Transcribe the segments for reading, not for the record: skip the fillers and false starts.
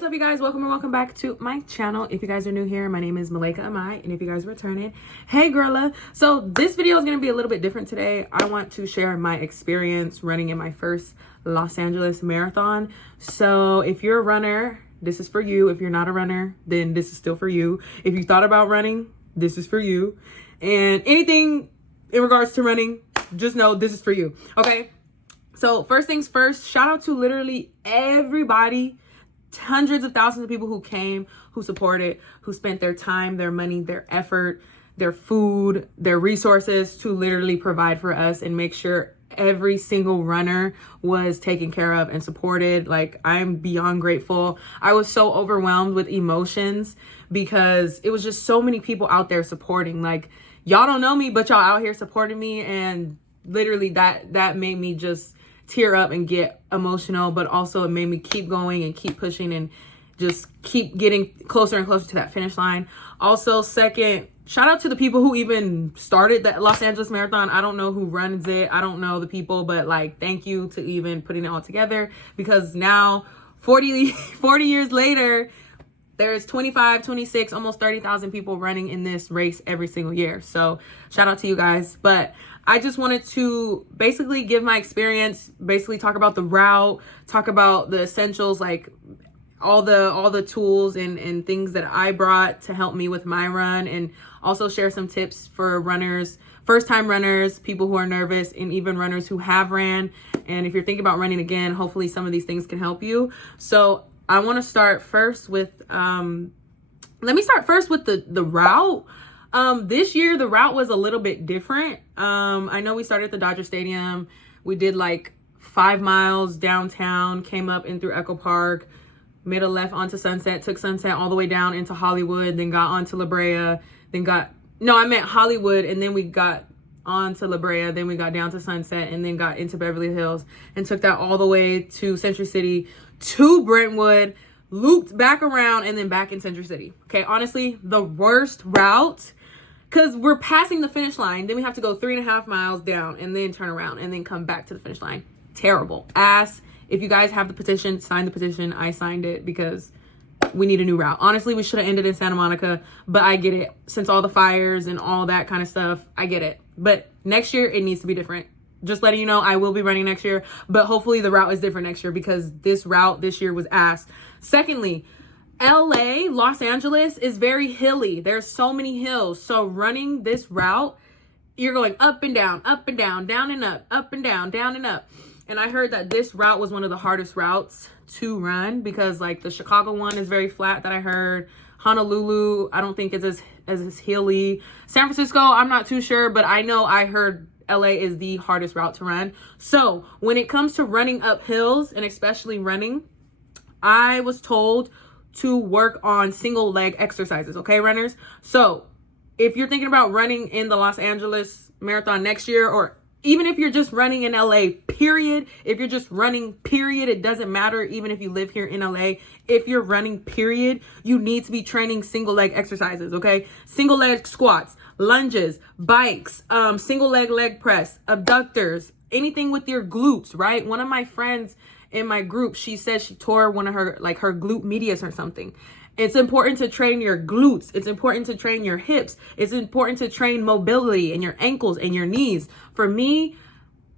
What's up, you guys? Welcome back to my channel. If you guys are new here, my name is Malaika Amai, and if you guys are returning, hey girla. So this video is going to be a little bit different today. I want to share my experience running in my first Los Angeles marathon. So if you're a runner, this is for you. If you're not a runner, then this is still for you. If you thought about running, this is for you. And anything in regards to running, just know this is for you. Okay. So first things first, shout out to literally everybody, hundreds of thousands of people who came, who supported, who spent their time, their money, their effort, their food, their resources to literally provide for us and make sure every single runner was taken care of and supported. Like, I'm beyond grateful. I was so overwhelmed with emotions because it was just so many people out there supporting. Like, y'all don't know me, but y'all out here supporting me, and literally that made me just tear up and get emotional, but also it made me keep going and keep pushing and just keep getting closer and closer to that finish line. Also, second, shout out to the people who even started the Los Angeles Marathon. I don't know who runs it. I don't know the people, but like, thank you to even putting it all together, because now 40 years later, there's 25, 26, almost 30,000 people running in this race every single year. So shout out to you guys. But I just wanted to basically give my experience, basically talk about the route, talk about the essentials, like all the tools and things that I brought to help me with my run, and also share some tips for runners, first time runners, people who are nervous, and even runners who have ran. And if you're thinking about running again, hopefully some of these things can help you. So I want to start first with, let me start first with the route. This year, the route was a little bit different. I know we started at the Dodger Stadium. We did like 5 miles downtown, came up in through Echo Park, made a left onto Sunset, took Sunset all the way down into Hollywood, then got onto La Brea, I meant Hollywood, and then we got onto La Brea, then we got down to Sunset, and then got into Beverly Hills, and took that all the way to Century City, to Brentwood, looped back around, and then back in Century City. Okay, honestly, the worst route, because we're passing the finish line, then we have to go 3.5 miles down and then turn around and then come back to the finish line. Terrible. Ass. If you guys have the petition, sign the petition. I signed it because we need a new route. Honestly, we should have ended in Santa Monica, but I get it. Since all the fires and all that kind of stuff, I get it. But next year, it needs to be different. Just letting you know, I will be running next year, but hopefully the route is different next year, because this route this year was ass. Secondly, LA, Los Angeles is very hilly. There's so many hills. So running this route, you're going up and down, down and up and down and up. And I heard that this route was one of the hardest routes to run, because like the Chicago one is very flat that I heard. Honolulu, I don't think it's as hilly. San Francisco, I'm not too sure, but I know I heard LA is the hardest route to run. So when it comes to running up hills, and especially running, I was told to work on single leg exercises. Okay, runners? So if you're thinking about running in the Los Angeles Marathon next year, or even if you're just running in LA, period, if you're just running, period, it doesn't matter. Even if you live here in LA, if you're running, period, you need to be training single leg exercises. Okay, single leg squats, lunges, bikes, single leg press, abductors, anything with your glutes, right? One of my friends in my group, she said she tore one of her glute medius or something. It's important to train your glutes. It's important to train your hips. It's important to train mobility in your ankles and your knees. For me,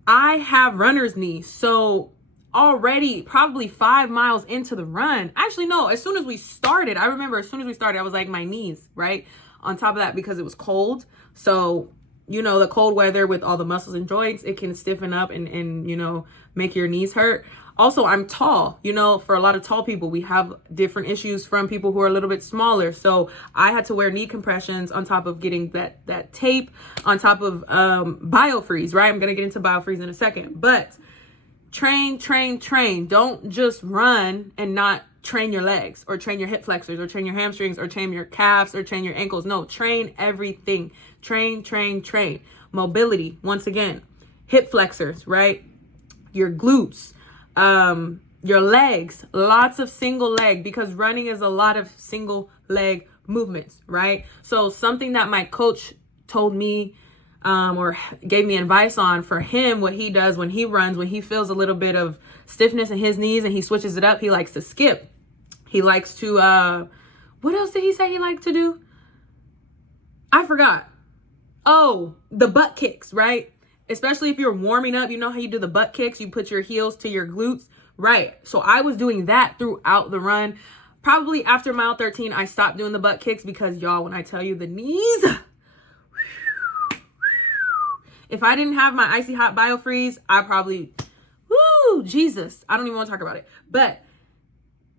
I have runner's knee. So already probably 5 miles into the run, actually no, as soon as we started, I was like, my knees, right? On top of that, because it was cold. So, you know, the cold weather with all the muscles and joints, it can stiffen up and you know, make your knees hurt. Also, I'm tall. You know, for a lot of tall people, we have different issues from people who are a little bit smaller. So I had to wear knee compressions on top of getting that tape, on top of BioFreeze, right? I'm going to get into BioFreeze in a second. But train. Don't just run and not train your legs, or train your hip flexors, or train your hamstrings, or train your calves, or train your ankles. No, train everything. Train. Mobility, once again, hip flexors, right? Your glutes, your legs, lots of single leg, because running is a lot of single leg movements, right? So something that my coach told me, or gave me advice on, for him, what he does when he runs, when he feels a little bit of stiffness in his knees and he switches it up, he likes to skip. He likes to, what else did he say he liked to do? I forgot. Oh, the butt kicks, right? Especially if you're warming up, you know how you do the butt kicks? You put your heels to your glutes, right? So I was doing that throughout the run. Probably after mile 13, I stopped doing the butt kicks because y'all, when I tell you the knees, if I didn't have my Icy Hot Biofreeze, I probably, woo, Jesus, I don't even want to talk about it. But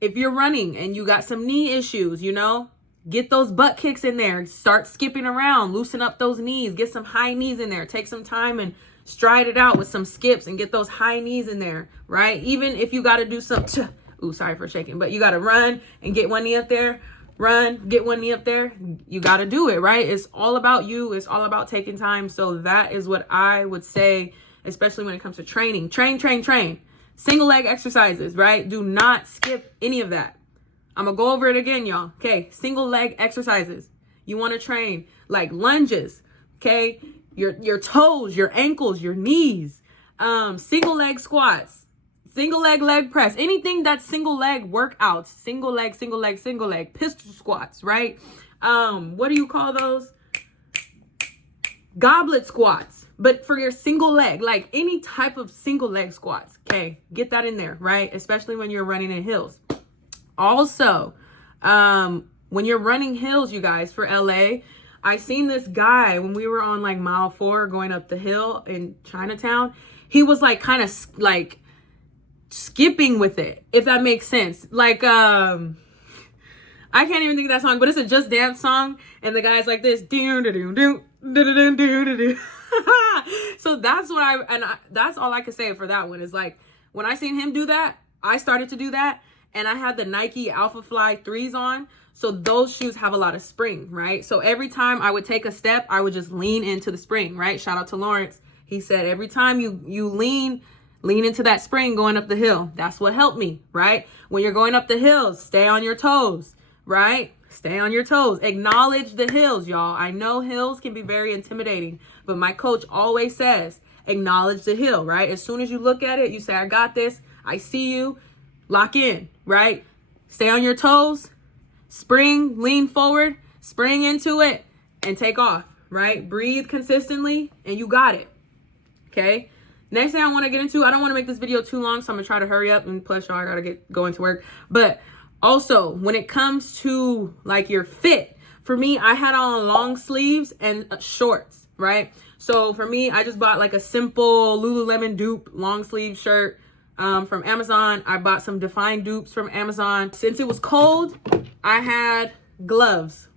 if you're running and you got some knee issues, you know, get those butt kicks in there. Start skipping around. Loosen up those knees. Get some high knees in there. Take some time and stride it out with some skips and get those high knees in there, right? Even if you got to do some, ooh, sorry for shaking, but you got to run and get one knee up there. Run, get one knee up there. You got to do it, right? It's all about you. It's all about taking time. So that is what I would say, especially when it comes to training. Train, train, train. Single leg exercises, right? Do not skip any of that. I'm going to go over it again, y'all. Okay. Single leg exercises. You want to train like lunges. Okay. Your toes, your ankles, your knees, single leg squats, single leg press, anything that's single leg workouts, single leg, pistol squats, right? What do you call those? Goblet squats, but for your single leg, like any type of single leg squats. Okay. Get that in there, right? Especially when you're running in hills. Also, when you're running hills, you guys, for LA, I seen this guy when we were on like mile 4 going up the hill in Chinatown. He was like kind of like skipping with it, if that makes sense. Like, I can't even think of that song, but it's a Just Dance song. And the guy's like this. So that's what that's all I could say for that one is like, when I seen him do that, I started to do that. And I had the Nike Alpha Fly 3s on. So those shoes have a lot of spring, right? So every time I would take a step, I would just lean into the spring, right? Shout out to Lawrence. He said, every time you lean into that spring going up the hill. That's what helped me, right? When you're going up the hills, stay on your toes, right? Stay on your toes. Acknowledge the hills, y'all. I know hills can be very intimidating, but my coach always says, acknowledge the hill, right? As soon as you look at it, you say, I got this. I see you. Lock in, right? Stay on your toes, spring, lean forward, spring into it, and take off, right? Breathe consistently, and you got it, okay? Next thing I want to get into, I don't want to make this video too long, so I'm going to try to hurry up, and plus, y'all, I got to go into work. But also, when it comes to, like, your fit, for me, I had on long sleeves and shorts, right? So, for me, I just bought, like, a simple Lululemon dupe long sleeve shirt. From Amazon. I bought some Define dupes from Amazon. Since it was cold, I had gloves.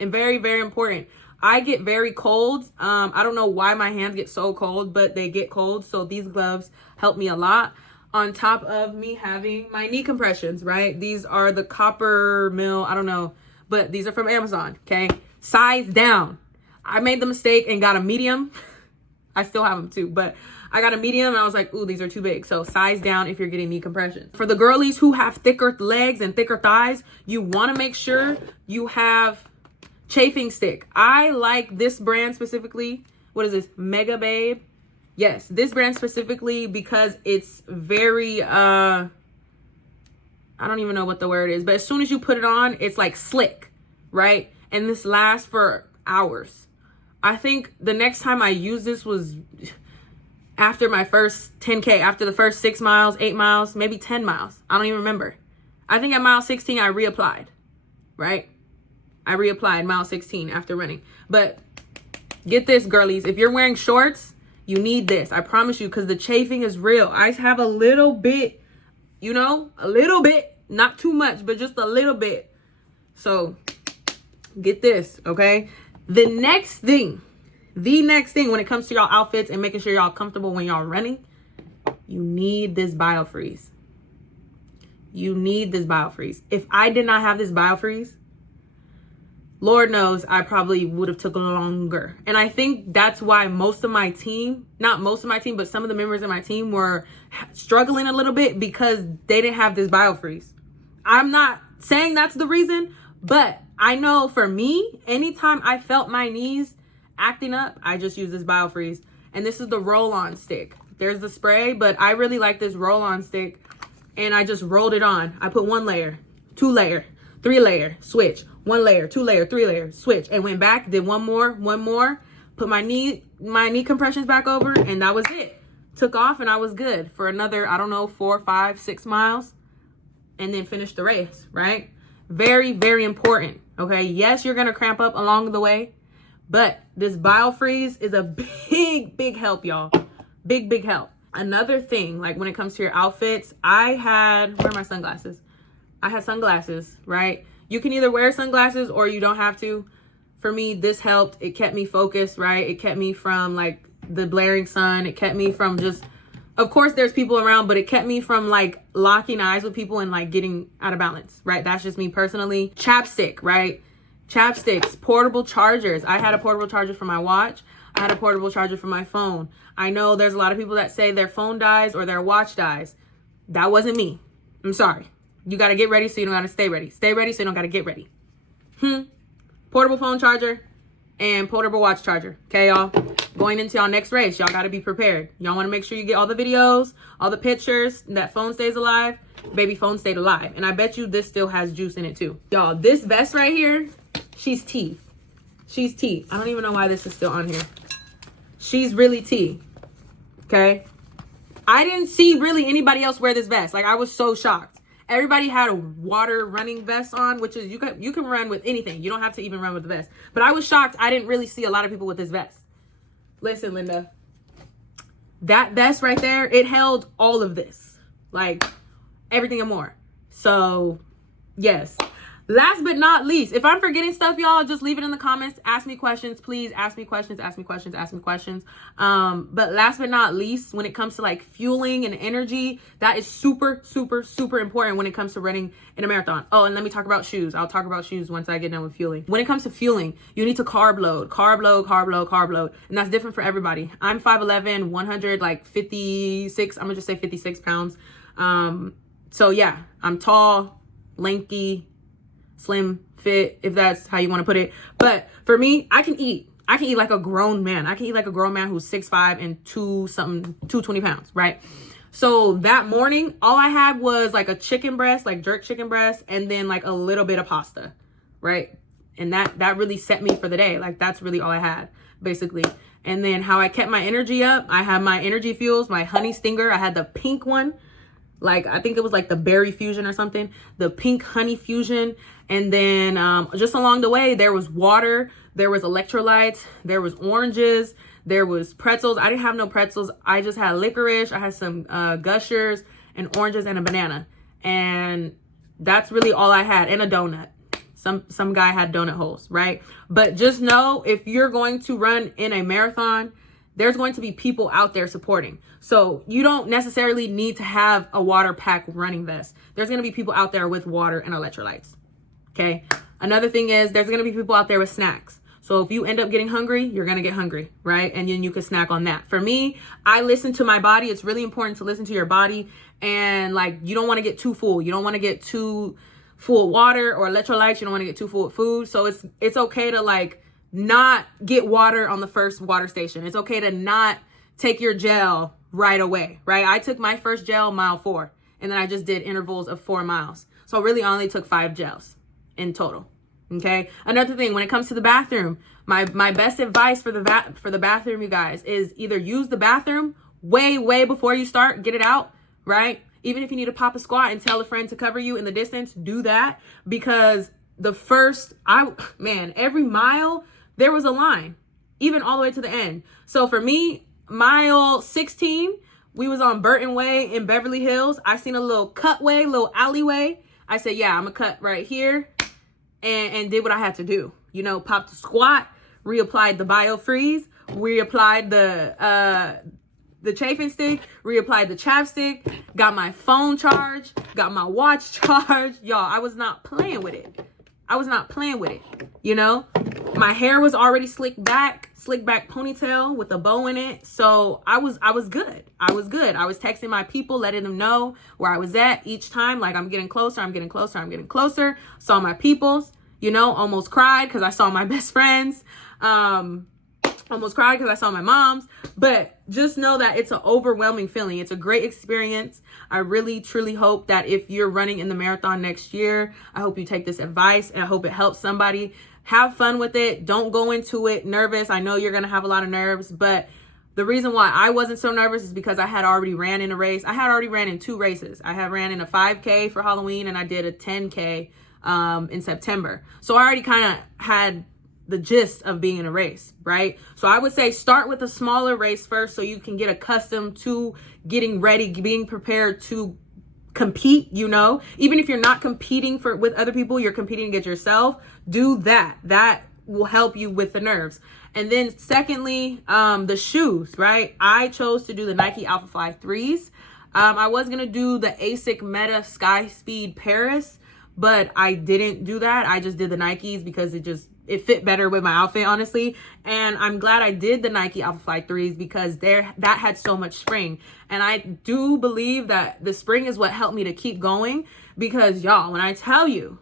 And very, very important. I get very cold. I don't know why my hands get so cold, but they get cold. So these gloves help me a lot. On top of me having my knee compressions, right? These are the Copper Mill, I don't know, but these are from Amazon, okay? Size down. I made the mistake and got a medium. I still have them too, but I got a medium and I was like, ooh, these are too big. So size down if you're getting knee compressions. For the girlies who have thicker legs and thicker thighs, you want to make sure you have chafing stick. I like this brand specifically. What is this? Mega Babe. Yes, this brand specifically because it's very, I don't even know what the word is, but as soon as you put it on, it's like slick, right? And this lasts for hours. I think the next time I used this was after my first 10K, after the first 6 miles, 8 miles, maybe 10 miles. I don't even remember. I think at mile 16, I reapplied, right? I reapplied mile 16 after running. But get this, girlies. If you're wearing shorts, you need this. I promise you, because the chafing is real. I have a little bit, you know, a little bit, not too much, but just a little bit. So get this, okay? The next thing when it comes to y'all outfits and making sure y'all comfortable when y'all running, you need this BioFreeze. You need this BioFreeze. If I did not have this BioFreeze, Lord knows I probably would have took longer. And I think that's why most of my team, not most of my team, but some of the members of my team were struggling a little bit because they didn't have this BioFreeze. I'm not saying that's the reason, but I know for me, anytime I felt my knees acting up, I just use this BioFreeze. And this is the roll-on stick. There's the spray, but I really like this roll-on stick. And I just rolled it on. I put one layer. 2 layer, 3 layer, switch, 1 layer, 2 layer, 3 layer, switch, and went back, did one more, put my knee compressions back over, and that was it. Took off and I was good for another, I don't know, 4, 5, 6 miles, and then finished the race, right? Very, very important, okay? Yes, you're gonna cramp up along the way, but this BioFreeze is a big help, y'all. Big help. Another thing, like when it comes to your outfits, where are my sunglasses? I had sunglasses, right? You can either wear sunglasses or you don't have to. For me, this helped. It kept me focused, right? It kept me from like the blaring sun. It kept me from just, of course there's people around, but it kept me from like locking eyes with people and like getting out of balance, right? That's just me personally. Chapstick, right? Chapsticks, portable chargers. I had a portable charger for my watch. I had a portable charger for my phone. I know there's a lot of people that say their phone dies or their watch dies. That wasn't me. I'm sorry. You got to get ready so you don't got to stay ready. Stay ready so you don't got to get ready. Portable phone charger and portable watch charger. Okay, y'all? Going into y'all next race, y'all got to be prepared. Y'all want to make sure you get all the videos, all the pictures, that phone stays alive. Baby, phone stayed alive. And I bet you this still has juice in it too. Y'all, this vest right here, she's tea. She's tea. I don't even know why this is still on here. She's really tea. Okay? I didn't see really anybody else wear this vest. Like, I was so shocked. Everybody had a water running vest on, which is, you can run with anything. You don't have to even run with the vest. But I was shocked. I didn't really see a lot of people with this vest. Listen, Linda. That vest right there, it held all of this. Like, everything and more. So, yes. Last but not least, if I'm forgetting stuff, y'all, just leave it in the comments. Ask me questions, please. Ask me questions, ask me questions, ask me questions. But last but not least, when it comes to like fueling and energy, that is super important when it comes to running in a marathon. Oh, and let me talk about shoes. I'll talk about shoes once I get done with fueling. When it comes to fueling, you need to carb load. And that's different for everybody. I'm 5'11", 100, like 56, I'm gonna just say 56 pounds. So yeah, I'm tall, lanky, slim, fit, if that's how you want to put it. But for me, I can eat like a grown man. I can eat like a grown man who's 6'5" and 220 pounds, right? So that morning, all I had was like a chicken breast, like jerk chicken breast, and then like a little bit of pasta, right? And that really set me for the day. Like, that's really all I had, basically. And then how I kept my energy up, I had my energy fuels, my honey stinger. I had the pink one. Like, I think it was like the berry fusion or something, the pink honey fusion. And then just along the way, there was water, there was electrolytes, there was oranges, there was pretzels. I didn't have no pretzels. I just had licorice. I had some Gushers and oranges and a banana. And that's really all I had. And a donut. Some guy had donut holes, right? But just know, if you're going to run in a marathon, there's going to be people out there supporting. So you don't necessarily need to have a water pack running vest. There's going to be people out there with water and electrolytes. Okay. Another thing is, there's going to be people out there with snacks. So if you end up getting hungry, you're going to get hungry, right? And then you can snack on that. For me, I listen to my body. It's really important to listen to your body. And like, you don't want to get too full. You don't want to get too full of water or electrolytes. You don't want to get too full of food. So it's okay to like not get water on the first water station. It's okay to not take your gel right away, right? I took my first gel mile 4, and then I just did intervals of 4 miles. So really I only took 5 gels in total. Okay. Another thing, when it comes to the bathroom, my best advice for the bathroom, you guys, is either use the bathroom way before you start, get it out, right? Even if you need to pop a squat and tell a friend to cover you in the distance, do that, because every mile there was a line, even all the way to the end. So for me, mile 16, we was on Burton Way in Beverly Hills. I seen a little cutway, little alleyway. I said, yeah, I'm gonna cut right here, and did what I had to do. You know, popped the squat, reapplied the BioFreeze, reapplied the chafing stick, reapplied the chapstick, got my phone charged, got my watch charged. Y'all, I was not playing with it. You know, my hair was already slick back ponytail with a bow in it. So I was good. I was texting my people, letting them know where I was at each time. Like, I'm getting closer. Saw my peoples, you know, almost cried because I saw my best friends. Almost cried because I saw my moms. But just know that it's an overwhelming feeling. It's a great experience. I really, truly hope that if you're running in the marathon next year, I hope you take this advice and I hope it helps somebody. Have fun with it. Don't go into it nervous. I know you're going to have a lot of nerves, but the reason why I wasn't so nervous is because I had already ran in a race. I had already ran in 2 races. I had ran in a 5K for Halloween and I did a 10K in September. So I already kind of had the gist of being in a race, right? So I would say start with a smaller race first so you can get accustomed to getting ready, being prepared to compete, you know. Even if you're not competing with other people, you're competing against yourself, do that. That will help you with the nerves. And then secondly, the shoes, right? I chose to do the Nike Alpha Fly 3s. I was going to do the ASIC Meta Sky Speed Paris, but I didn't do that. I just did the Nikes because it fit better with my outfit, honestly. And I'm glad I did the Nike Alpha Fly 3s because that had so much spring. And I do believe that the spring is what helped me to keep going because, y'all, when I tell you,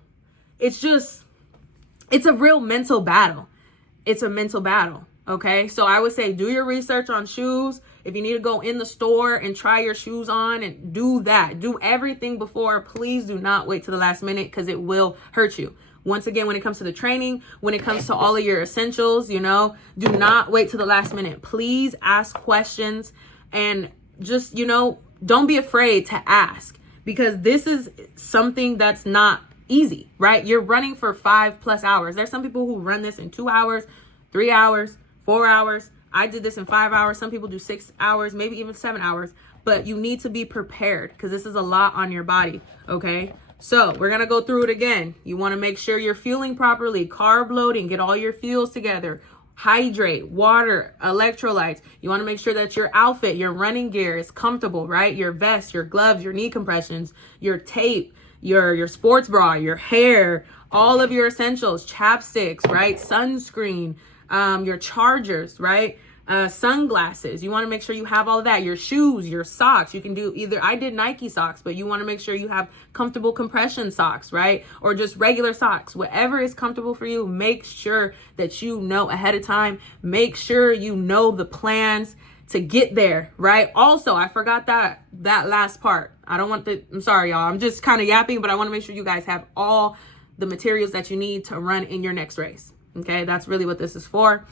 it's a real mental battle. It's a mental battle, okay? So I would say do your research on shoes. If you need to go in the store and try your shoes on, and do that. Do everything before. Please do not wait to the last minute because it will hurt you. Once again, when it comes to the training, when it comes to all of your essentials, you know, do not wait to the last minute. Please ask questions and just, you know, don't be afraid to ask because this is something that's not easy, right? You're running for 5+ hours. There's some people who run this in 2 hours, 3 hours, 4 hours. I did this in 5 hours. Some people do 6 hours, maybe even 7 hours, but you need to be prepared because this is a lot on your body. Okay. So we're going to go through it again. You want to make sure you're fueling properly, carb loading, get all your fuels together, hydrate, water, electrolytes. You want to make sure that your outfit, your running gear is comfortable, right? Your vest, your gloves, your knee compressions, your tape, your sports bra, your hair, all of your essentials, chapsticks, right? Sunscreen, your chargers, right? Sunglasses. You want to make sure you have all of that. Your shoes, your socks. You can do either, I did Nike socks, but you want to make sure you have comfortable compression socks, right? Or just regular socks. Whatever is comfortable for you, make sure that you know ahead of time. Make sure you know the plans to get there, right? Also, I forgot that last part. I'm sorry, y'all. I'm just kind of yapping, but I want to make sure you guys have all the materials that you need to run in your next race. Okay, that's really what this is for.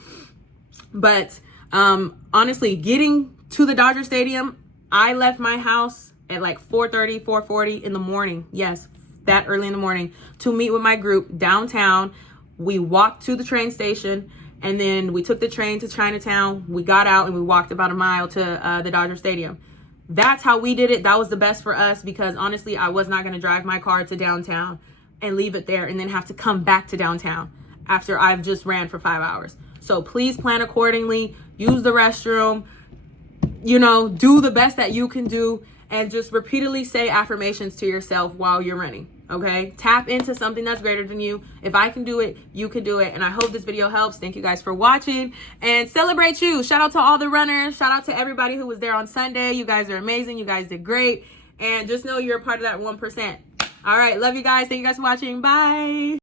But honestly, getting to the Dodger Stadium, I left my house at like 4:30, 4:40 in the morning. Yes, that early in the morning to meet with my group downtown. We walked to the train station and then we took the train to Chinatown. We got out and we walked about a mile to the Dodger Stadium. That's how we did it. That was the best for us because honestly, I was not going to drive my car to downtown and leave it there and then have to come back to downtown after I've just ran for 5 hours. So please plan accordingly, use the restroom, you know, do the best that you can do and just repeatedly say affirmations to yourself while you're running, okay? Tap into something that's greater than you. If I can do it, you can do it. And I hope this video helps. Thank you guys for watching and celebrate you. Shout out to all the runners. Shout out to everybody who was there on Sunday. You guys are amazing. You guys did great. And just know you're a part of that 1%. All right. Love you guys. Thank you guys for watching. Bye.